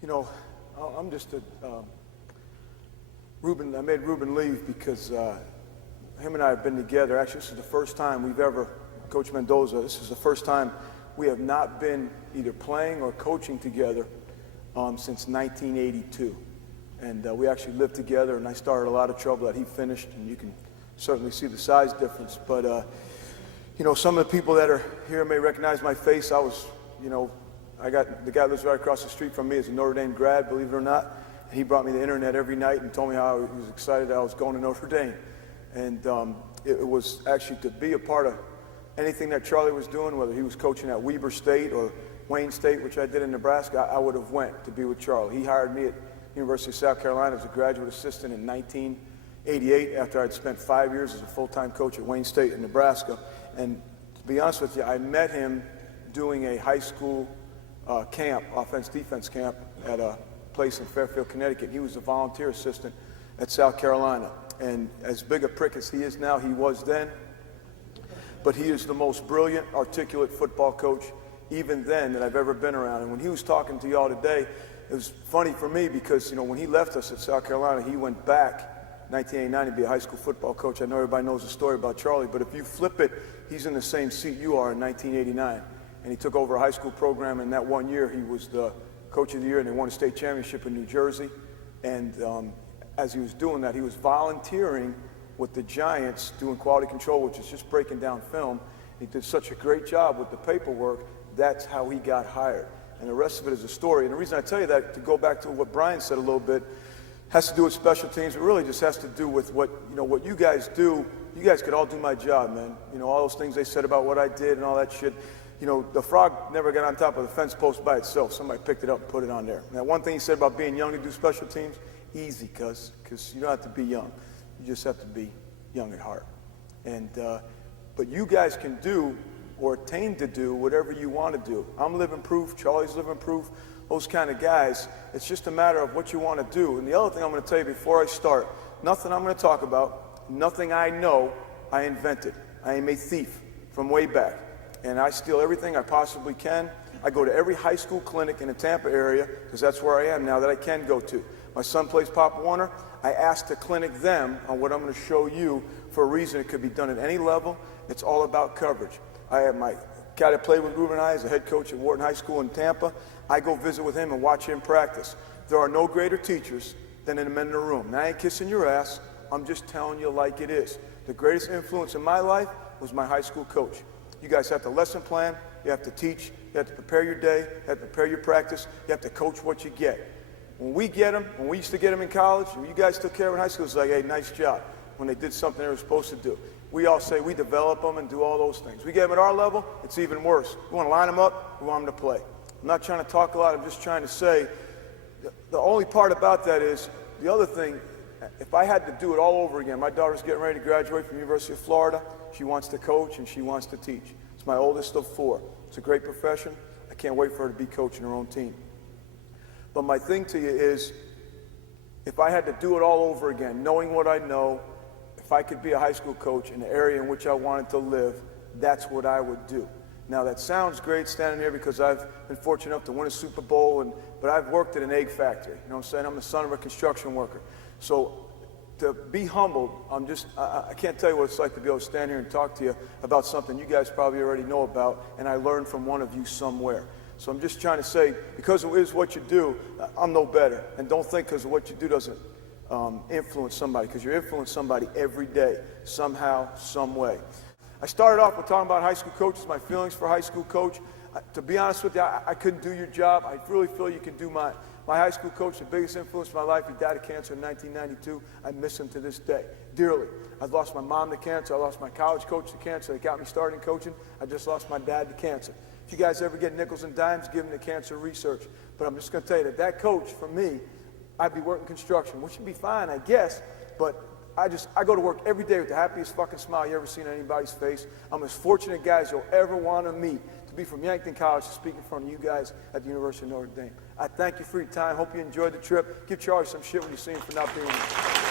You know, I'm just a Ruben. I made Ruben leave because him and I have been together. Actually, this is the first time we've ever, Coach Mendoza, this is the first time we have not been either playing or coaching together since 1982. And we actually lived together, and I started a lot of trouble that he finished, and you can certainly see the size difference. But, you know, some of the people that are here may recognize my face. I was, you know, the guy that lives right across the street from me is a Notre Dame grad, believe it or not. And he brought me the internet every night and told me how he was excited that I was going to Notre Dame. And it was actually to be a part of anything that Charlie was doing, whether he was coaching at Weber State or Wayne State, which I did in Nebraska, I would have went to be with Charlie. He hired me at University of South Carolina as a graduate assistant in 1988 after I'd spent 5 years as a full-time coach at Wayne State in Nebraska. And to be honest with you, I met him doing a high school camp, offense-defense camp at a place in Fairfield, Connecticut. He was a volunteer assistant at South Carolina. And as big a prick as he is now, he was then. But he is the most brilliant, articulate football coach, even then, that I've ever been around. And when he was talking to y'all today, it was funny for me because, you know, when he left us at South Carolina, he went back 1989 to be a high school football coach. I know everybody knows the story about Charlie, but if you flip it, he's in the same seat you are in 1989. And he took over a high school program, and that 1 year he was the coach of the year, and they won a state championship in New Jersey. And as he was doing that, he was volunteering with the Giants doing quality control, which is just breaking down film. He did such a great job with the paperwork. That's how he got hired. And the rest of it is a story. And the reason I tell you that, to go back to what Brian said a little bit, has to do with special teams. It really just has to do with what, you know, what you guys do. You guys could all do my job, man. You know, all those things they said about what I did and all that shit. You know, the frog never got on top of the fence post by itself. Somebody picked it up and put it on there. And that one thing he said about being young to do special teams, easy, because you don't have to be young. You just have to be young at heart. And but you guys can do or attain to do whatever you want to do. I'm living proof. Charlie's living proof. Those kind of guys. It's just a matter of what you want to do. And the other thing I'm going to tell you before I start, nothing I'm going to talk about, nothing I know, I invented. I am a thief from way back. And I steal everything I possibly can. I go to every high school clinic in the Tampa area because that's where I am now that I can go to. My son plays Pop Warner. I asked to clinic them on what I'm going to show you for a reason. It could be done at any level. It's all about coverage. I have my guy that played with Ruben and I as a head coach at Wharton High School in Tampa. I go visit with him and watch him practice. There are no greater teachers than the men in the room. Now, I ain't kissing your ass. I'm just telling you like it is. The greatest influence in my life was my high school coach. You guys have to lesson plan. You have to teach. You have to prepare your day. You have to prepare your practice. You have to coach what you get. When we get them, when we used to get them in college, when you guys took care of in high school, it's like, hey, nice job. When they did something they were supposed to do. We all say we develop them and do all those things. We get them at our level, it's even worse. We want to line them up, we want them to play. I'm not trying to talk a lot, I'm just trying to say, the only part about that is, the other thing, if I had to do it all over again, my daughter's getting ready to graduate from the University of Florida. She wants to coach and she wants to teach. It's my oldest of 4. It's a great profession. I can't wait for her to be coaching her own team. But my thing to you is, if I had to do it all over again, knowing what I know, if I could be a high school coach in the area in which I wanted to live, that's what I would do. Now, that sounds great standing here because I've been fortunate enough to win a Super Bowl, but I've worked at an egg factory. You know what I'm saying? I'm the son of a construction worker. So to be humbled, I can't tell you what it's like to be able to stand here and talk to you about something you guys probably already know about, and I learned from one of you somewhere. So I'm just trying to say, because it is what you do, I'm no better. And don't think because of what you do doesn't influence somebody, because you influence somebody every day, somehow, some way. I started off with talking about high school coaches, my feelings for high school coach. To be honest with you, I couldn't do your job. I really feel you can do mine. My high school coach, the biggest influence of my life, he died of cancer in 1992. I miss him to this day, dearly. I've lost my mom to cancer. I lost my college coach to cancer. They got me started in coaching. I just lost my dad to cancer. If you guys ever get nickels and dimes, give them to cancer research. But I'm just going to tell you that coach, for me, I'd be working construction, which would be fine, I guess, but I go to work every day with the happiest fucking smile you ever seen on anybody's face. I'm as fortunate guys you'll ever want to meet to be from Yankton College to speak in front of you guys at the University of Notre Dame. I thank you for your time. Hope you enjoyed the trip. Give Charlie some shit when you see him for not being here.